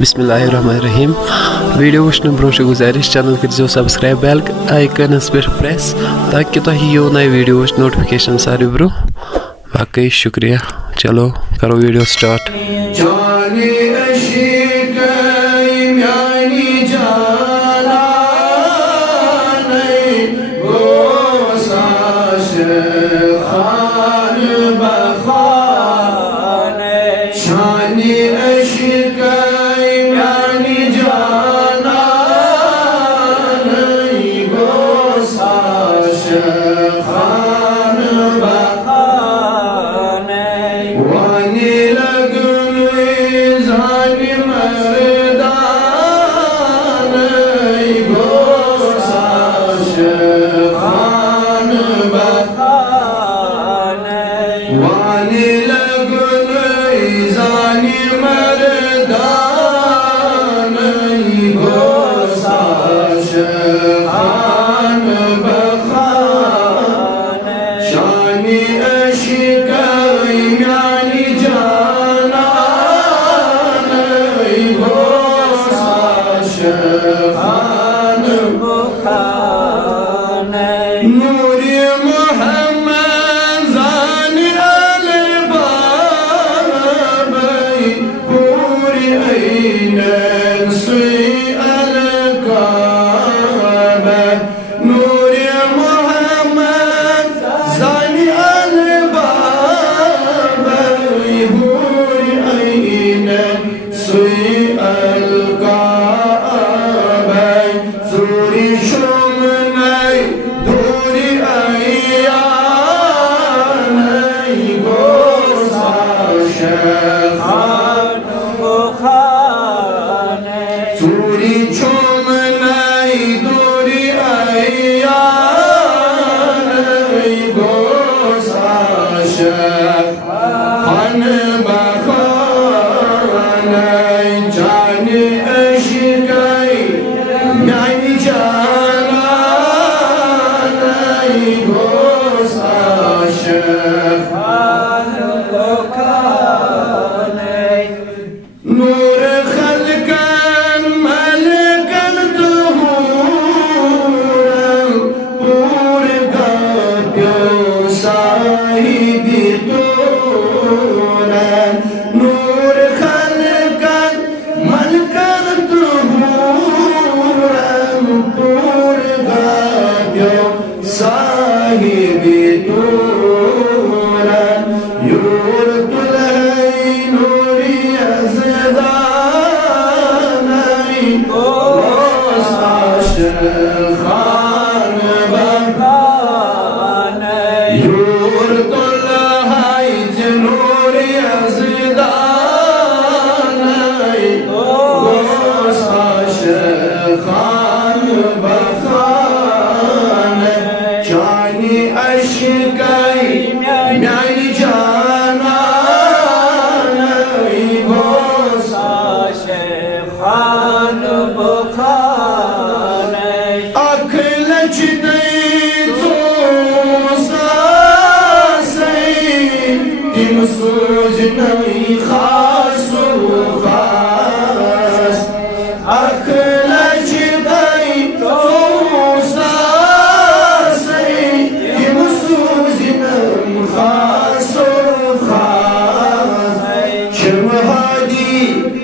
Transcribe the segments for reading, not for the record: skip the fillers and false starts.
बिस्मिल्लाहिर्रहमानिर्रहीम। Video वुचन bro गुजारिश channel कर सब्सक्राइब बेल आइकनस पे प्रेस ताकि तुम यो नए वीडियो नोटिफिकेशन सारे ब्रोह। बाकी शुक्रिया। चलो करो वीडियो स्टार्ट।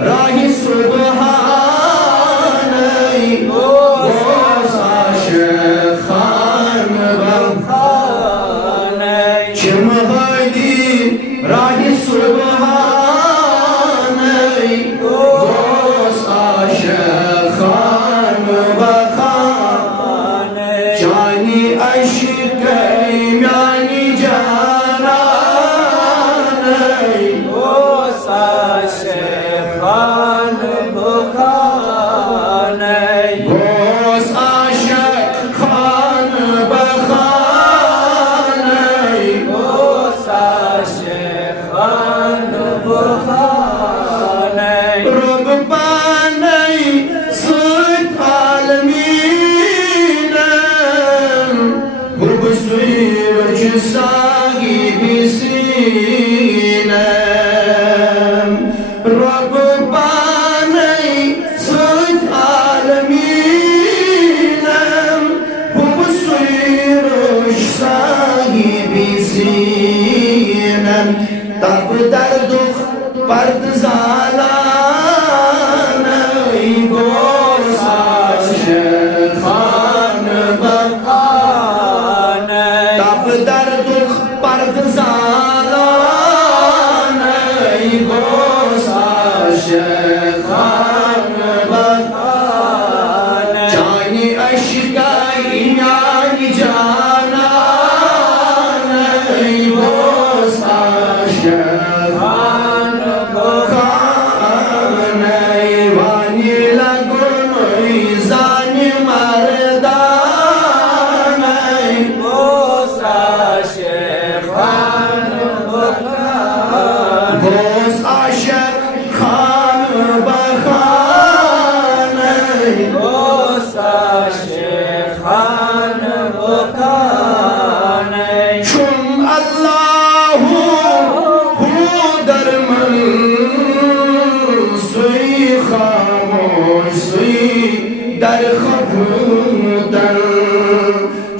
राही सुबह पर्द ज़ाला नहीं गोसा शेखान बखान तब दर दुख पर्द ज़ाला नहीं गोसा शेखान बखान जानी अश्काई यानी जाना नहीं गोसा शेखान बखान वानी लगुन जानी मर्दान नहीं गोसा शेखान बखान गोस आशक खान बखान गोसा शेखान बखान चुन अल्लाहु हु दरमन सुई खामोश सुई दर खफूतन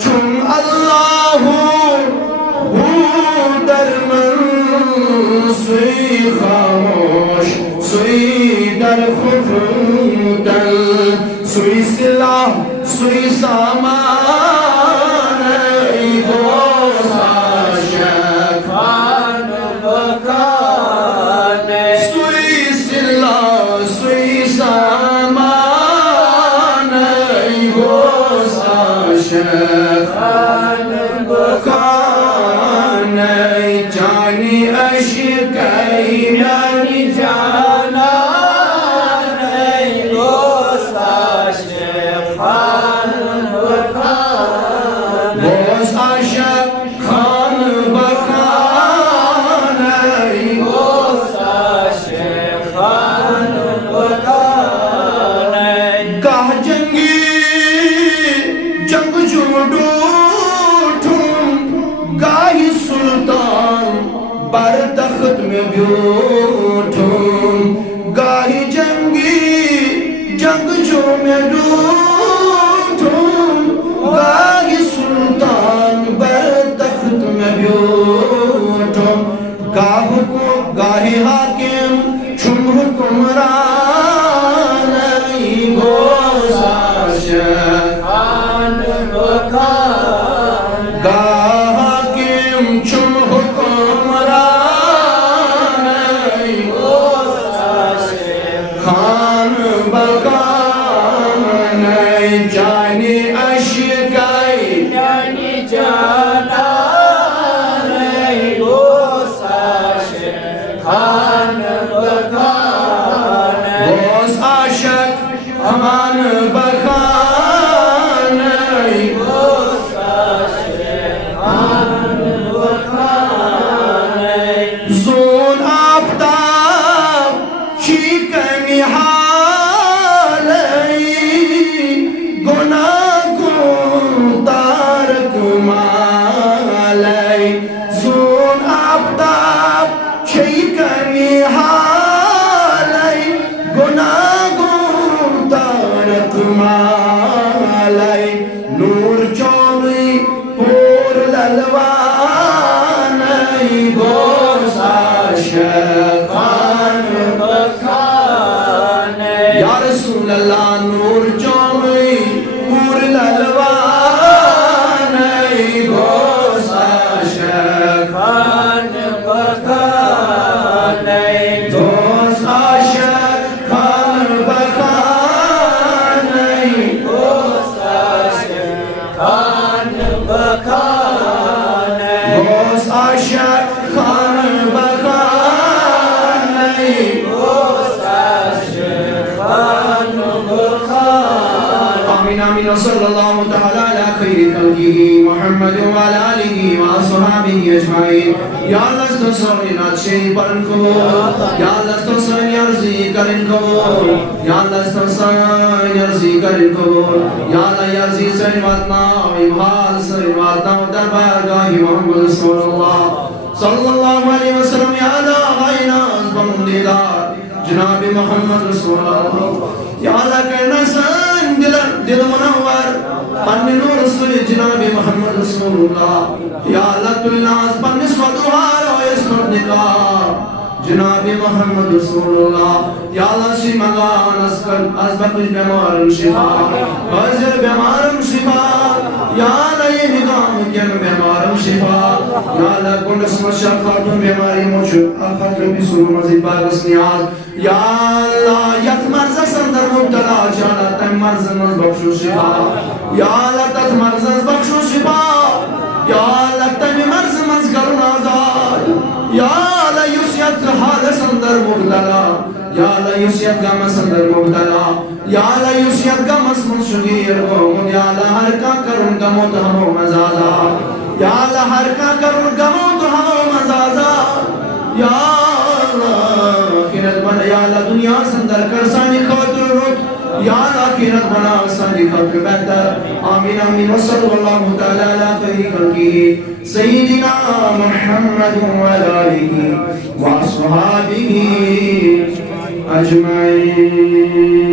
चुन अल्लाहु हु दरमन सुई खामोश सुई दर खफूतन सुई सिला सुई सामान गोसा शेखान बखान सुई सिला सुई सामान गोसा शेखान बखान जानी अश्काई यानी जाना गोसा शेखान बखान गोस आशक खान बखान गोसा शेखान बखान गाह जंगी जंग जुडू गाही सुल्तान बर तख्त में ब्यूठूं गाही जंगी जंग जो में डूठूं गाही सुल्तान बर तख्त में ब्यूठूं गाहु को गाही हाकिम चुम हुक्मरान गोसा शेखान बखान हाकिम चुम हुक्मरान गोसा शेखान बखान जानी अश्काई यानी जाना गोसा शेखान बखान गोस आशक अमान बखान गोसा शेखान बखान जोन आफ्ताब शिकनी गुनागुन तारक मालय जोन आफ्ताब शिकनी गुनागुन तारक मालय नूर चौबी पूर ललवान गोसा शेखान बखान या रसूल अल्लाह नूर चौबी पूर ललवान गोसा शेखान बखान गोसा शेखान बखान गोसा शेखान बखान गोस आशक खान बखान गोसा शेखान बखान आमीन आमीन सल्लल्लाहु तआला अला खैरि खल्किही मुहम्मद व अला आलिहि व अस्हाबिहि अजमाइन या अल्लाह तोसर नात शेख परन को या अल्लाह तोसर अर्जी करें को या अल्लाह तोसर अर्जी करें को या अल्लाह अर्जी से वातना इमाल से वातना दरबार गाही मोहम्मद सल्लल्लाहु अलैहि वसल्लम या अल्लाह गायना बंदीदार जनाब मोहम्मद रसूलुल्लाह या अल्लाह कहना सन दिल मुनव्वर पन्ने नूर रसूल जनाब मोहम्मद रसूलुल्लाह या अल्लाह तुल्लाह पन्ने स्वदुहार और यस्मत निका जनाब मोहम्मद रसूलुल्लाह या अल्लाह सी मगान az bakış bemarım şifa hazır bemarım şifa ya अल्लाह ये निगाम क्या bemarım şifa ya अल्लाह कुंडस मशक्कतun बीमारी मुझे खतर भी सुनो मजीद बारस नियाज या अल्लाह यत मर्ज संदर मुब्तला जाना तम मर्ज मज बख्शो शिफा या अल्लाह तत मर्ज बख्शो शिफा या अल्लाह तम मर्ज मज करुण आजाद या अल्लाह युसियत हाल संदर मुब्तला या अल्लाह युसियत गम संदर मुब्तला या अल्लाह युसियत गम मुशगीर गम या अल्लाह हर का करुण गमो तो हमो मजाजा या अल्लाह हर का करुण गमो तो हमो मजाजा या अल्लाह या अल्लाह दुनिया संदर करसानी खातिर रुत या अल्लाह आखिरत बना सानी खातिर बेहतर आमीन आमीन वसल्लल्लाहु तआला अला खैरि खल्क़िही सय्यिदिना मुहम्मद व आलिहि व अस्हाबिही अजमईन।